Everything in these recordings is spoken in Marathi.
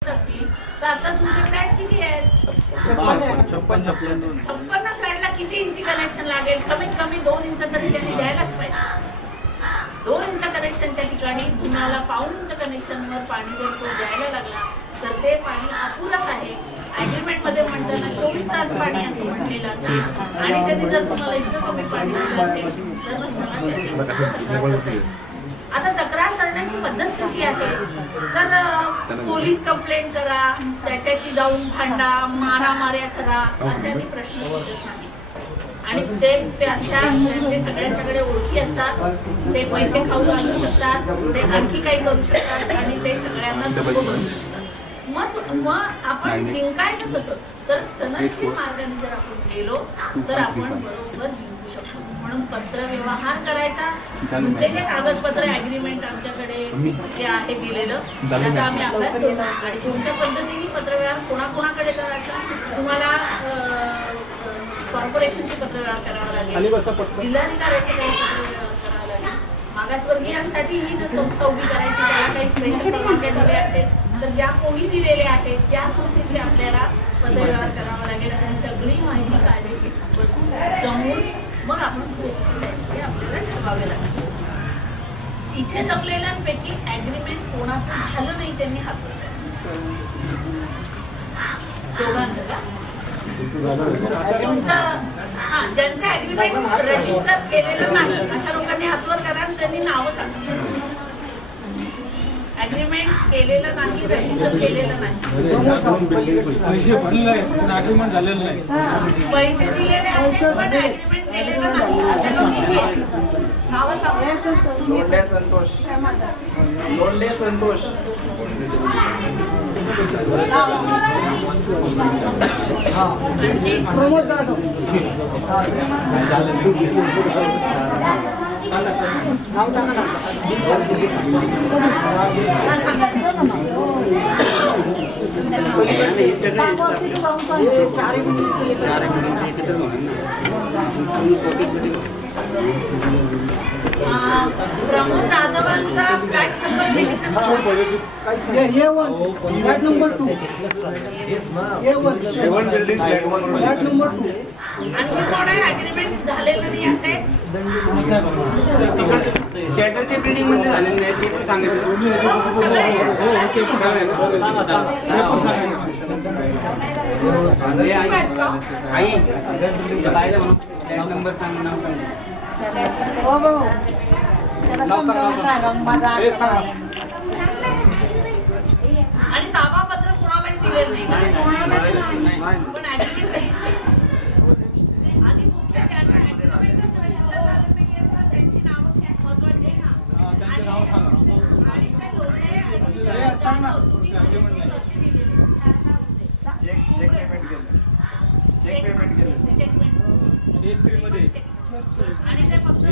तर आता तुमचे फ्लॅट किती आहेत? 56 फ्लॅटला किती इंची कनेक्शन लागेल? कमीत कमी 2 इंच तरी त्यांनी द्यायलाच पाहिजे। 2 इंच कनेक्शनच्या ठिकाणी तुम्हाला पाऊण इंच कनेक्शनवर पाणी जर तो द्यायला लागला तर ते पाणी अपुरच आहे। ॲग्रीमेंट मध्ये म्हणताना 24 तास पाणी असं म्हटलेलं असेल आणि त्यांनी जर तुम्हाला इतकं कमी पाणी दिलं असेल तर तुम्हाला त्याची आता तक्रार करण्याची पद्धत कशी आहे? तर पोलीस कंप्लेंट करा, त्याच्याशी जाऊन भांडा, मारामाऱ्या करा अशाने प्रश्न सुटत नाही। आणि ते त्यांचे सगळ्यांच्याकडे ओळखी असतात, ते पैसे खाऊ घालू शकतात, ते आणखी काही करू शकतात आणि ते सगळ्यांना दबू शकतात। मग आपण जिंकायचं कसं? तर सनदशीर मार्गाने जर आपण गेलो तर आपण बरोबर जिंकू शकतो। म्हणून पत्रव्यवहार करायचा, तुमचे जे कागदपत्र ॲग्रीमेंट आमच्याकडे जे आहे दिलेलं त्याचा आम्ही अभ्यास केला आणि कोणत्या पद्धतीने पत्रव्यवहार कोणाकोणाकडे करायचा, तुम्हाला कॉर्पोरेशनशी पत्रव्यवहार करावा लागेल, जिल्हाधिकाऱ्याचे काही पत्रव्यवहार करावा लागेल, मागासवर्गीयांसाठी ही जर संस्था उभी करायची त्याला काही स्पेशल परवानग्या दिल्या असेल तर ज्या कोणी दिलेले आहेत त्या संस्थेशी आपल्याला पत्रव्यवहार करावा लागेल आणि सगळी माहिती कायदेशीर जमवून मग आपण आपल्याला ठरवावे लागेल। इथे जमलेल्यांपैकी ॲग्रीमेंट कोणाचं झालं नाही त्यांनी हात वर दोघांचं का? ज्यांचं ॲग्रीमेंट रजिस्टर केलेलं नाही अशा लोकांनी हातवर करा आणि त्यांनी नावं सांगितलं। ॲग्रीमेंट केलेलं नाही, रजिस्टर केलेलं नाही, पैसे भरले पण ॲग्रीमेंट झालेलं नाही, पैसे दिलेले आहेत पण ॲग्रीमेंट केलेलं नाही अशा लोकांनी नावं सांगा। लोंढे संतोष, लोंढे संतोष, प्रमोद जाधव, नाव सांगा ना। प्रमोद जाधवांचा flat number flat number 2 A1 building flat number 2 आणखी कोण आहे ॲग्रीमेंट झालेलं नाही असे? शेटरच्या बिल्डिंग मध्ये झालेलं नाही ते पण सांगितलं। आई पाहिलं म्हणून फ्लॅट नंबर सांग, नाव सांग। हो भाऊ त्याला समजावून सांगा माझा आणि ताबापत्र कोणालाही दिलेलं नाही पण ॲग्रीमेंट रजिस्टर आणि मुख्य त्यांचं ॲग्रीमेंटच रजिस्टर झालं नाहीये तर त्यांची नावं महत्त्वाची आहे ना। त्यांचं नाव सांगा आणि काय लोक सांग ना। चेक पेमेंट केलं, चेक पेमेंट केलं, चेक पेमेंट 1 मध्ये आणि ते फक्त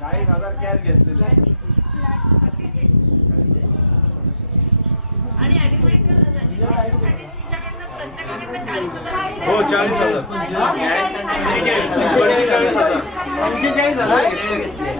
40,000 कॅश घेतलेले आणि ॲग्रीमेंट रजिस्ट्रेशनसाठी तुमच्याकडनं प्रत्येकाकडनं 40,000 हो 40,000 45,000 घेतले।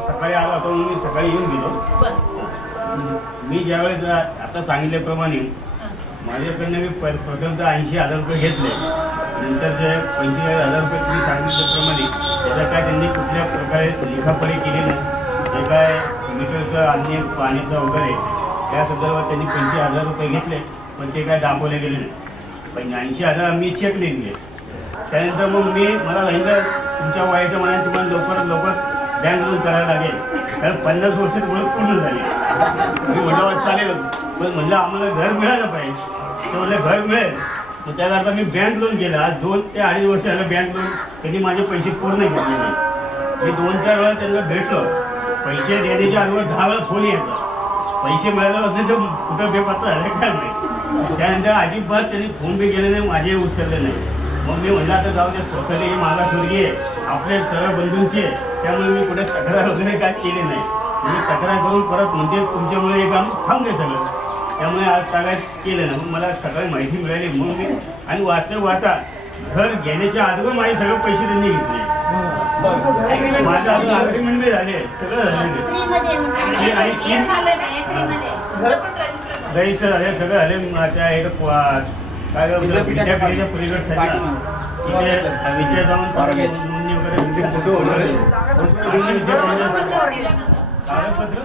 सकाळी आला होता, मी सकाळी येऊन गेलो। मी ज्यावेळेस आता सांगितल्याप्रमाणे माझ्याकडनं मी प्रथमतः 80,000 रुपये घेतले, नंतरचे 45,000 रुपये तुम्ही सांगितल्याप्रमाणे त्याचा काय त्यांनी कुठल्या प्रकारे लिखापढी केली नाही, जे काय मीटरचं आणि पाण्याचं वगैरे त्या संदर्भात त्यांनी 85,000 रुपये घेतले पण ते काय दाखवले गेले नाही। पण 80,000 आम्ही चेक लिहिले। त्यानंतर मग मला सांगितलं तुमच्या वयाच्या मनाने तुम्हाला लवकरात लवकर बँक लोन करायला लागेल कारण 50 वर्ष पूर्ण झाली। मी म्हटलं चालेल पण म्हणलं आम्हाला घर मिळालं पाहिजे, तर म्हणलं घर मिळेल मग त्याकरता मी बँक लोन केलं। आज 2 ते 2.5 वर्ष झालं बँक लोन त्यांनी माझे पैसे पूर्ण घेतले नाही। मी 2-4 वेळा त्यांना भेटलो, पैसे देण्याच्या अगोदर 10 वेळा फोन यायचा पैसे मिळाल्यापासून तर कुठं बेपत्ता झाले काय नाही. त्यानंतर अजिबात त्यांनी फोन पे केले नाही, माझे उचलले नाही. मग मी म्हणलं आता जाऊ दे, सोसायटी ही मागासवर्गीय आहे, आपले सर्व बंधूंची आहे, त्यामुळे मी कुठे तक्रार वगैरे काय केली नाही. मी तक्रार करून परत म्हणते तुमच्यामुळे हे काम थांबले सगळं. त्यामुळे आज तागायत केलं ना. मग मला सगळी माहिती मिळाली. मग मी आणि वास्तव आता घर घेण्याच्या अगोदर माझे सगळे पैसे त्यांनी घेतले. माझं अजून अग्रीमेंट बी झाले, सगळं झालेलं रजिस्टर झाले, सगळं झाले. त्या काय विद्यापीठाच्या पलीकडे साईडला विद्या जाऊन नोंदणी वगैरे कागदपत्र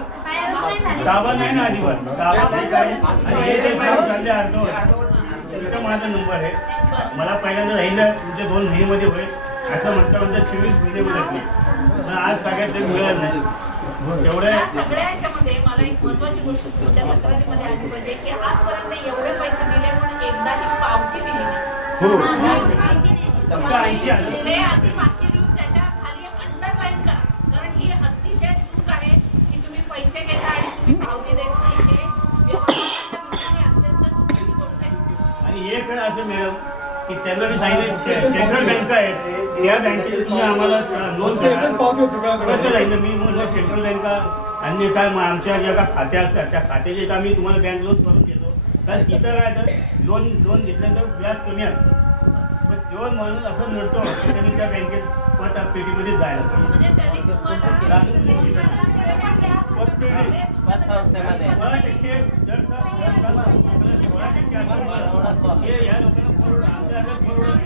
ताबा नाही ना अजिबात, ताबा नाही काय. आणि हे जे चालले अर्धवट तिथं माझा नंबर आहे. मला पहिल्यांदा जाईल तुमच्या 2 महिन्यामध्ये होईल असं म्हणता 26 महिने लागले, पण आज ताग्यात ते मिळालं नाही. तेवढ्या सगळ्याच्यामध्ये मला एक महत्वाची गोष्ट तुमच्या तक्रारीमध्ये आली पाहिजे की आजपर्यंत एवढे पैसे दिले पण एकदाही पावती दिली नाही. आधी वाक्य लिहून त्याच्या खाली अंडरलाईन करा, कारण ही अतिशय चूक आहे की तुम्ही पैसे घेता आणि तुम्ही पावती देत नाही. हे व्यवस्थापनाच्या दृष्टीने अत्यंत चुकीची गोष्ट आहे. आणि एक वेळ असं मॅडम की त्यांना मी सांगितलं सेंट्रल बँक आहेत, त्या बँकेत तुम्ही आम्हाला लोन करा. स्पष्ट सांगितलं मी. म्हणलं सेंट्रल बँका अन्य काय आमच्या ज्या खात्या असतात त्या खात्याचे आम्ही तुम्हाला बँक लोन करून देतो. कारण तिथं काय तर लोन घेतल्यानंतर व्याज कमी असतं. पण तो म्हणून असं म्हणतो की त्यांनी त्या बँकेत पत पेटीमध्ये जायला पाहिजे. म्हणजे त्यांनी तुम्हाला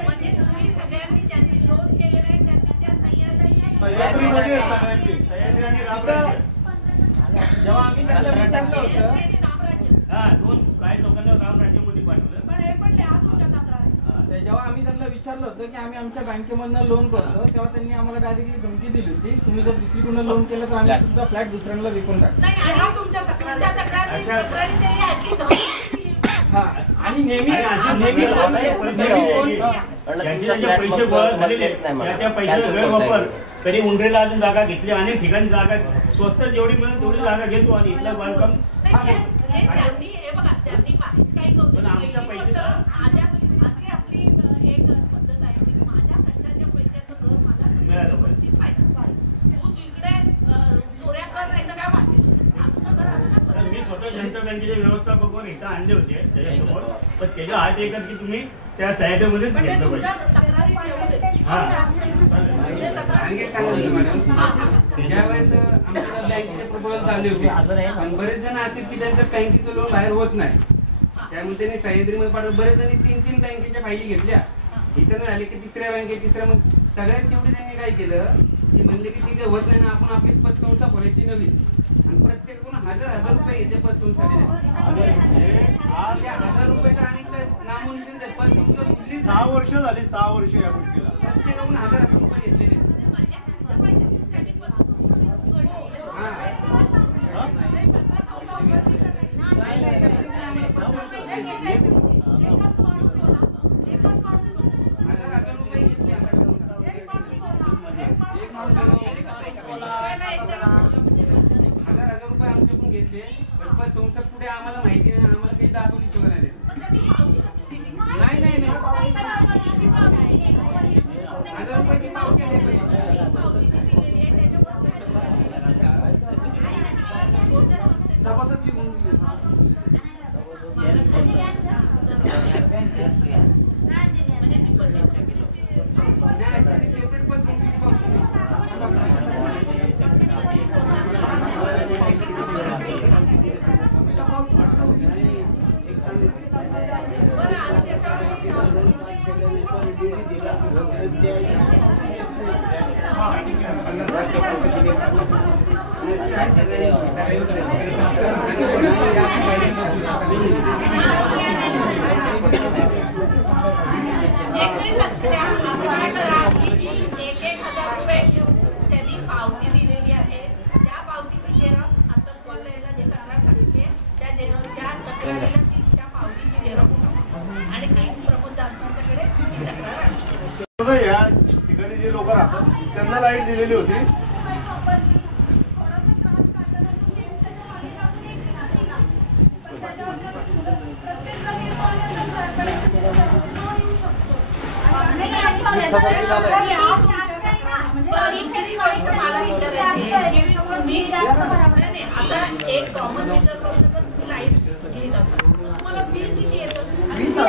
म्हणजे तुम्ही सगळ्यांनी ज्यांनी लोन केलेलं आहे त्यांनी त्या सह्याद्रीमध्ये सह्याद्री आणि रामराज्य जेव्हा आम्ही त्यांना विचारलं होतं, हा 2 काही लोकांना रामराज्यमध्ये पाठवलं. जेव्हा आम्ही त्यांना विचारलं होतं की आम्ही आमच्या बँकेमधनं लोन करतो, तेव्हा त्यांनी आम्हाला डायरेक्टली धमकी दिली होती, तुम्ही जर दुसरीकडून लोन केलं तर आम्ही तुमचा फ्लॅट दुसऱ्यांना विकून टाकतो. आणि नेहमी ज्यांचे पैसे गोळा झालेले त्या पैशाचा गैरवापर कधी उंडरेला अजून जागा घेतली, अनेक ठिकाणी जागा स्वस्त जेवढी मिळेल तेवढी जागा घेतो आणि इथलं बांधकाम पण आमच्या पैसे अशी आपली एक पद्धत आहे की माझ्या कष्टाच्या पैशाचं घर मला मिळालं व्यवस्थित पाहिजे. तू तिकडे चोऱ्या कर नाही तर काय वाटेल आमचं घर आम्हाला. मी स्वतः जनता बँकेचे व्यवस्थापक म्हणून इथं आणले होते त्याच्यासमोर, पण त्याच्या आठ एकच की तुम्ही त्या सह्याद्रीमध्येच घेतलं पाहिजे. आणखी एक सांगतो मॅडम, ज्यावेळेस आमच्या बँकेचे प्रपोजल चालले होते आणि बरेच जण असे की त्यांचं बँकेचं लोन बाहेर होत नाही, त्यामुळे त्यांनी सह्याद्रीमध्ये पाठवलं. बरेच जणी 3 बँकेच्या फायली घेतल्या, इथं नाही आले की तिसऱ्या मग सगळ्यात शेवटी त्यांनी काय केलं की म्हणले की ठीक आहे होत नाही ना, आपण आपली पतसंस्था खोलायची नवीन आणि प्रत्येक कोण 1000 रुपये घेते पतसंस्थेने. 1000 रुपयाचं आणि नामोनिशन पतसंस्था कुठली 6 वर्ष झाली, 6 वर्ष या गोष्टीला प्रत्येकाकडून 1000 रुपये घेतलेले. हजार रुपये आमच्याकडून घेतले, पण संस्था कुठे आम्हाला माहिती नाही, आम्हाला काही दाखवली सुद्धा नाही. नाही 1000 रुपयाची पावती आहे. सभासद की म्हणून सेपरेट पण संस्थेची पावती त्यांनी पावती दिलेली आहे. त्या पावतीची झेरॉक्स आता कॉलेजला जे तक्रार सांगितली त्या तक्रारीला त्या पावतीची झेरॉक्स आणि ती प्रमोद जाधवांच्याकडे तक्रार आणली. या ठिकाणी जे लोक राहतात त्यांना लाईट दिलेली होती. बरं, दुसरी गोष्ट मला विचारायची आहे. मी जास्त भरणार नाही. आता एक कॉमन मीटर बघतो तर तुम्ही लाईट घेत असाल, तुम्हाला बिल किती येतं? 20,000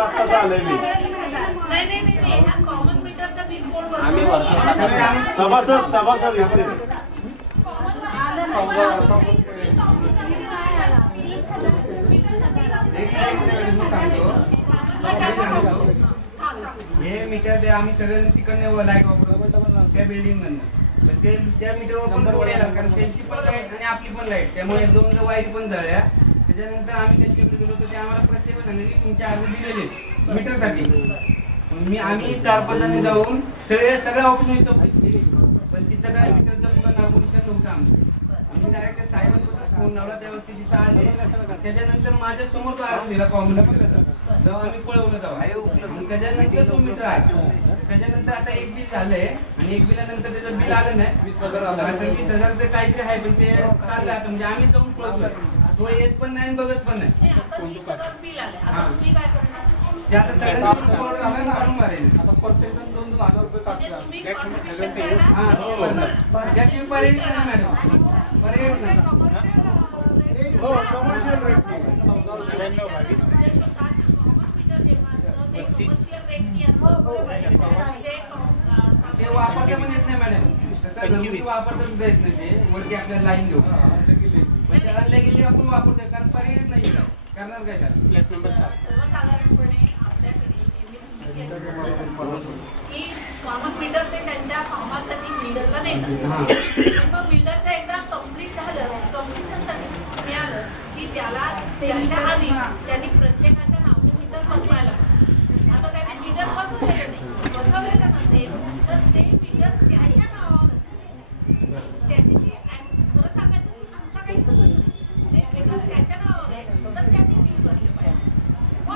आत्ताच आलंय मी. नाही, हा कॉमन मीटरचा बिल कोण भरतो? सभासद घेतले. हे मीटर ते आम्ही सगळे तिकडनं लाईट वापरतो त्या बिल्डिंग मधनं, पण ते त्या मीटरवर पण रोड येणार कारण त्यांची पण लाईट आणि आपली पण लाईट, त्यामुळे दोन वायर पण जळल्या. त्याच्यानंतर आम्ही त्यांच्याकडे गेलो तर ते आम्हाला प्रत्येक सांगितलं की तुमचे अर्ज दिलेले मीटरसाठी. आम्ही 4-5 जण जाऊन सगळ्या ऑफिस चौकशी केली, पण तिथं काय मीटरचं पुढं नामोनिशाण नव्हतं आमचं. आम्ही डायरेक्ट साहेबांचा फोन लावला, त्यावेळेस ते तिथं आले. त्याच्यानंतर माझ्या समोर तो अर्ज दिला कॉमन तेव्हा आम्ही पळवलं तेव्हा. त्याच्यानंतर तो मीटर आला. त्याच्यानंतर आता एक बिल झालंय आणि एक बिलानंतर त्याचं बिल आलं नाही. 20,000 ते काहीतरी आहे, पण ते चाललं आता म्हणजे आम्ही जाऊन पळवलं. तो येत पण नाही बघत पण नाही. ते आता सगळ्यांना काढून मारायचं. आता प्रत्येक जण 2,000 रुपये काढतात. त्याशिवाय पर्याय नाही मॅडम, पर्याय नाही. हो, कमर्शियल रेट. ते वापरता पण येत नाही मॅडम, घरगुती वापरता सुद्धा येत नाही. ते वरती आपल्याला लाईन देऊ म्हणजे आणल्या गेली आपण वापरतोय कारण पर्यायच नाही करणार काय की कॉमन मीटर ते त्यांच्या कामासाठी बिल्डरला नेतात. मग बिल्डरचं एकदा कम्प्लीट झालं, कम्प्लिशनसाठी मिळालं की त्याला त्यांच्या आधी त्यांनी प्रत्येकाच्या नावाने मीटर बसवायला. आता त्याने मीटर बसवलेलं नसेल तर ते मीटर त्याच्या नावावर असेल. त्याच्याशी खरं सांगायचं की आमचा काही संबंध नाही. ते मीटर त्याच्या नावावर आहे तर त्यांनी बिल भरले पाहिजे. पण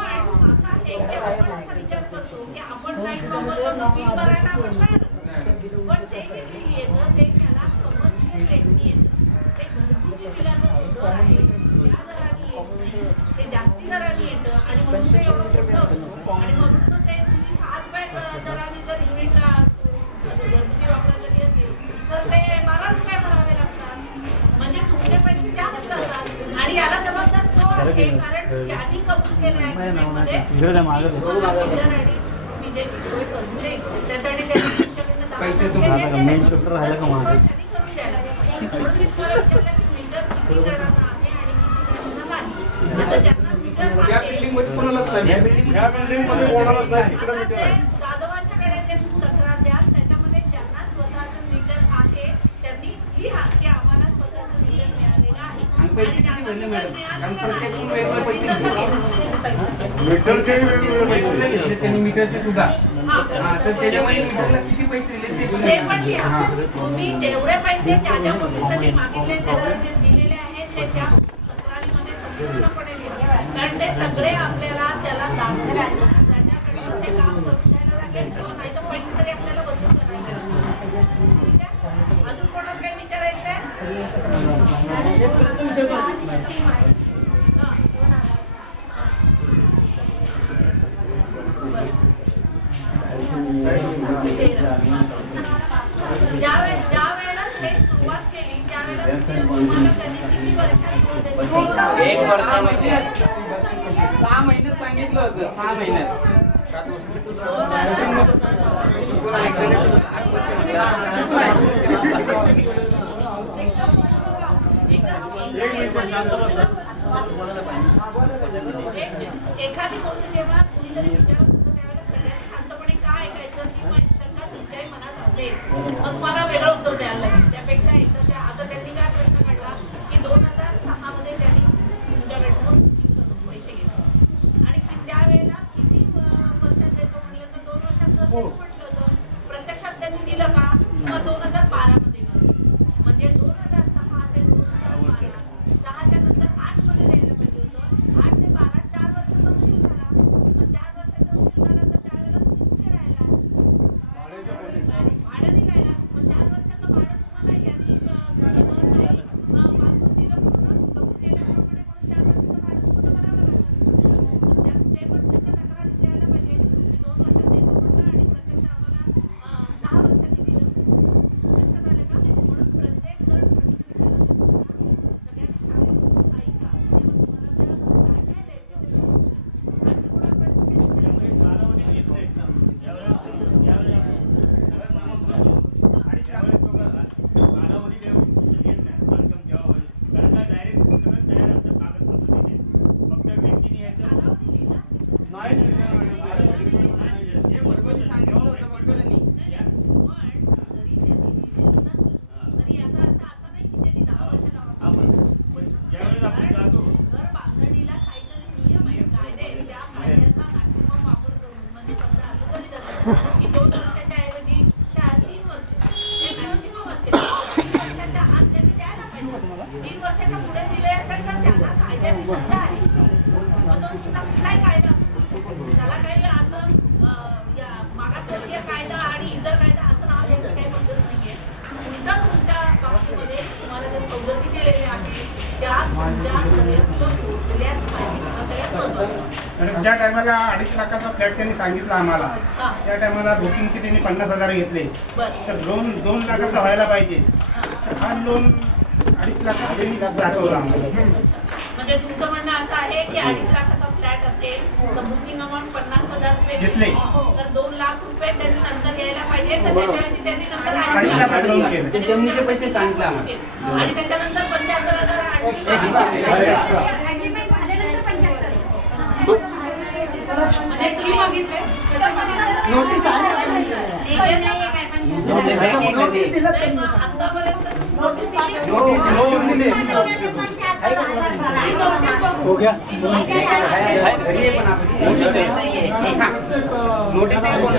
असा आहे की आपण असा विचार करतो की आपण लाईट वापरतो बिल भरायला आपण तयार असतो. पण ते जे बिल येतं ते त्याला कमर्शियल रेटनी येतं. ते घरगुती बिलाचं जो दर आहे त्या दराने येतं, ते जास्ती दराने येतं आणि म्हणून ते एवढं मोठं असतं. आणि म्हणून तर ते तुम्ही 7 रुपये दराने जर युनिटला घरगुती वापरासाठी असेल तर ते 12 रुपये भरावे लागतात. म्हणजे तुमचे पैसे जास्त जातात आणि याला जबाबदार तो आहे कारण त्यांनी कबूल केलं आहे विजेची सोय करून देईल. त्यासाठी त्यांनी तुमच्याकडनं पैसे मेन शूटर राहिला का माझं करून द्यायला म्हणून मी तुम्हाला विचारलं की मीटर किती जणांना आहे आणि किती जणांना नाही. आता ज्यांना मीटर या बिल्डिंग मध्ये कोणालाच नाही. या बिल्डिंग मध्ये कोणालाच नाही, तिकडे मीटर आहे. जाधवांच्याकडे जे तक्रार द्याल त्याच्यामध्ये ज्यांना स्वतःचं मीटर आहे त्यांनी लिहा की आम्हाला स्वतःचं मीटर मिळालेलं आहे. आणि पैसे किती भरले मॅडम? कारण प्रत्येक वेगवेगळे पैसे घेतले. मीटरचेही वेगवेगळे पैसे घेतले त्यांनी मीटरचे सुद्धा. तर त्याच्यामध्ये मीटरला किती पैसे दिले ते पण लिहा. तुम्ही जेवढे पैसे ज्या ज्या गोष्टीसाठी मागितले त्याचे जे दिलेले आहेत ते त्या तक्रारीमध्ये संपूर्णपणे लिहा. कारण ते सगळे आपल्याला त्याला दाखवले त्याच्याकडे ते काम करून द्यायला लागेल किंवा नाही तर पैसे तरी आपल्याला वसूल करायला लागेल. ठीक आहे? अजून कोणाला काही विचारायचं आहे? ज्या वेळेला हे सुरुवात केली त्यावेळेला तुम्हाला त्यांनी किती वर्षांनी 1 वर्षामध्ये 6 महिन्यात सांगितलं होतं. 6 महिन्यात एखादी गोष्ट जेव्हा कुणीतरी विचारत असतं त्यावेळेला सगळ्यांनी शांतपणे काय ऐकायचं किंवा शंका तुमच्याही मनात असेल मग तुम्हाला वेगळं उत्तर द्यायला लागेल. त्यापेक्षा एकदा आता त्यांनी काय प्रश्न काढला की 2006 मध्ये त्यांनी तुमच्याकडनं पैसे घेतले आणि त्यावेळेला किती वर्षात देतो म्हणलं तर 2 वर्षात म्हटलं होतं. प्रत्यक्षात त्यांनी दिलं का मग 2012 मध्ये म्हणजे 2006 ते 2012 6च्या नंतर 8 मध्ये द्यायला पाहिजे होतं. 8 ते 12 4 वर्षाचा उशीर झाला. मग 4 वर्षाचा उशीर झाला तर त्यावेळेला तुम्ही कुठे राहिला? भाडं नाही राहिला. मग 4 वर्षाचं भाडं तुम्हाला की 2 वर्षाच्या ऐवजी 3 वर्ष हे मॅक्सिमम असेल. 3 वर्षाच्या आत त्यांनी द्यायला पाहिजे. 3 वर्षाच्या पुढे दिले असेल तर त्याला कायद्याने आहे. मग तो तुमचा कुठलाही कायदा त्याला काही असं मागासवर्गीय कायदा आणि इतर कायदा असं नाव द्यायची काही पद्धत नाहीये. उलटा तुमच्या बाबतीमध्ये तुम्हाला ज्या सवलती दिलेल्या आहेत त्या तुमच्यापर्यंत पोहोचल्याच पाहिजे. हा सगळ्यात महत्त्वाचा. आणि ज्या टायमाला 2.5 लाखाचा फ्लॅट त्यांनी सांगितलं आम्हाला, त्या टायमाला बुकिंगचे त्यांनी 50,000 घेतले. तर लोन 2 लाखाचा व्हायला पाहिजे. तर हा लोन 2.5 लाखाचा त्यांनी दाखवला आम्हाला. म्हणजे तुमचं म्हणणं असं आहे की 2.5 लाखाचा फ्लॅट असेल तर बुकिंग अमाऊंट 50,000 रुपये घेतले. तर 2 लाख रुपये त्यांनी नंतर घ्यायला पाहिजे. तर त्याच्याऐवजी त्यांनी नंतर 2.5 लाखात लोन केलं. ते जमिनीचे पैसे सांगितले आम्हाला. आणि त्याच्यानंतर 75,000 म्हणजे किती मागितले? नोटीस नोटीस दिलं त्यांनी. आतापर्यंत नोटीस दिली? नोटीस दिली. हो गया. घरी पण आपण नोटीस आहे. नोटीस आहे कोण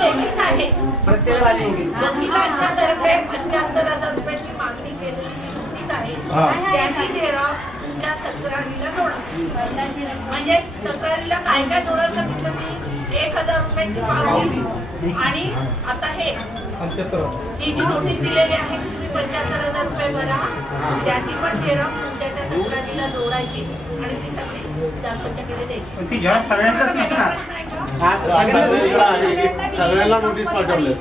नोटीस आहे. प्रत्येकाला आली नोटीस. वकिलांच्या तर्फे 75,000 रुपयाची मागणी केलेली नोटीस आहे. त्याची झेरॉक्स तुमच्या तक्रारीला जोडा. म्हणजे तक्रारीला काय काय जोडायला सांगितलं मी? 1,000 रुपयाची मागणी आणि आता हे ही जी नोटीस दिलेली आहे तुम्ही 75,000 रुपये भरा. त्याची पण झेरॉक्स तुमच्या त्या तक्रारीला जोडायची आणि ती सगळी ग्रामपंचायतीकडे द्यायची. पण ती जेव्हा सगळ्यांनाच नसणार. सगळ्यांना नोटीस पाठवले.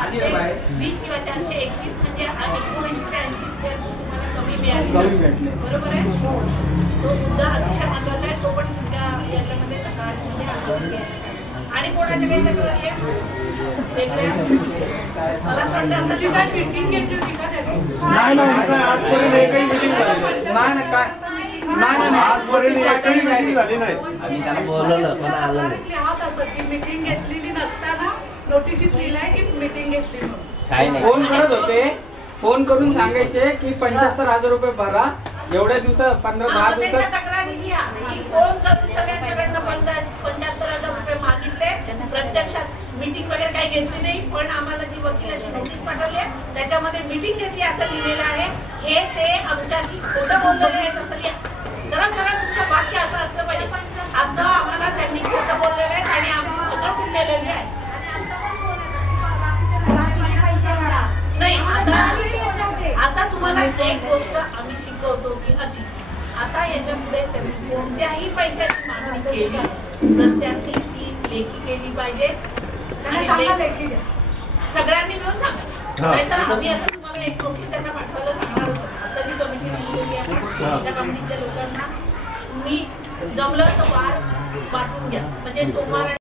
आणि 20 किंवा 421 म्हणजे 1980 स्क्वेअर तुम्हाला कमी मिळाली. बरोबर आहे. तो मुद्दा अतिशय महत्वाचा आहे. तो पण तुमच्या याच्यामध्ये तक्रारीमध्ये आला. आणि कोणाच्या काही तक्रारी आहे मला सांगा. त्याची काय मीटिंग घेतली होती का त्याची? आजपर्यंत एकही मीटिंग झाली नाही. आजपर्यंत एकही मीटिंग झाली नाही. आम्ही त्याला बोलवलं पण आलं नाही. लिहावं असं की मीटिंग घेतलेली नसताना नोटिशीत लिहिलंय की मीटिंग घेतली म्हणून. काय नाही. फोन करत होते. फोन करून सांगायचे की 75,000 रुपये भरा. एवढ्या दिवसात 15-10 दिवसात तक्रारी घ्या की फोन करून सगळ्यांच्याकडनं 75,000 रुपये मागितले. प्रत्यक्षात मीटिंग वगैरे काही घेतली नाही. पण आम्हाला जी वकिलाची नोटीस पाठवली आहे त्याच्यामध्ये मीटिंग घेतली असं लिहिलेलं आहे. हे ते आमच्याशी खोटं बोललेले आहेत असं लिहा. सरळ तुमचं वाक्य असं असलं पाहिजे. असं आम्हाला त्यांनी खोटं बोललेलं आहे आणि आमची पत्र फुटलेलेली आहे. नाही आता तुम्हाला एक गोष्ट आम्ही शिकवतो की अशी आता याच्या पुढे त्यांनी कोणत्याही पैशाची मागणी केली तर त्यांनी ती लेखी केली पाहिजे. सगळ्यांनी मिळून सांगा. नाहीतर आम्ही आता तुम्हाला एक नोटीस त्यांना पाठवायला सांगणार होतो. आता जी कमिटी नेमलेली आहे त्या कमिटीतल्या लोकांना तुम्ही जमलं तर वार वाटून घ्या. म्हणजे सोमवार